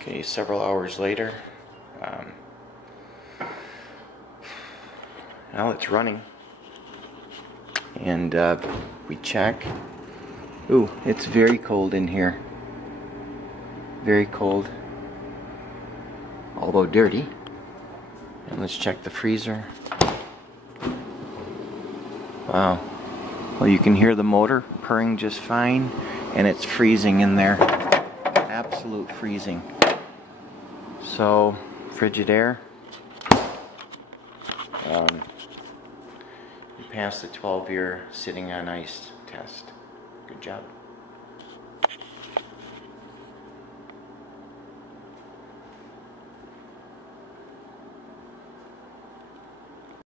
Okay, several hours later, now it's running, and we check. Ooh, it's very cold in here. Very cold, although dirty. And let's check the freezer. Wow. Well, you can hear the motor purring just fine, and it's freezing in there. Absolute freezing. So, Frigidaire, you passed the 12-year sitting on ice test. Good job.